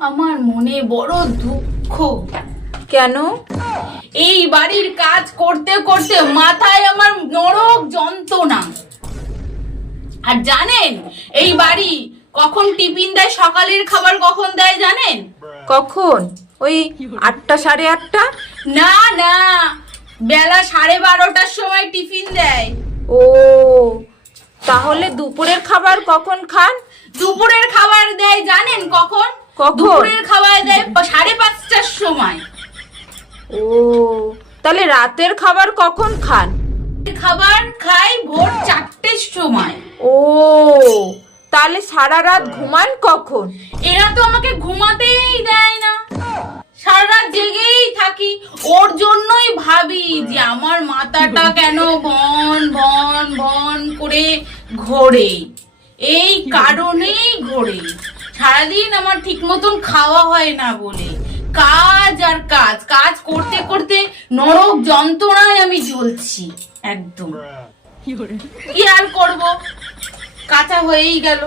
আমার মনে বড় দুঃখ। কেন? এই বাড়ির কাজ করতে করতে মাথায় আমার নরক যন্ত্রণা। আর জানেন এই বাড়ি কখন টিফিন দেয়, সকালের খাবার কখন দেয় জানেন? কখন? ওই 8টা, 8:30? না না, বেলা 12:30টার সময় টিফিন দেয়। ও, তাহলে দুপুরের খাবার কখন খান? দুপুরের খাবার দেয় জানেন কখন? কখন? দুপুরের খাবার দেয় 5:30টার সময়। ও, তাহলে রাতের খাবার কখন খান? খাবার খাই ভোর 4টের সময়। ও, তাহলে সারা রাত ঘুমান কখন? এরা তো আমাকে ঘুমাতেই দেয় না, সারা রাত জেগেই থাকি। ওর জন্যই ভাবি যে আমার মাথাটা কেন ভন ভন ভন করে ঘোরে। এই কারণেই ঘোরে, সারাদিন আমার ঠিক মতন খাওয়া হয় না বলে। কাজ আর কাজ, কাজ করতে করতে নরক যন্ত্রণায় আমি জ্বলছি একদম। কি আর করবো, কাঁচা হয়েই গেল।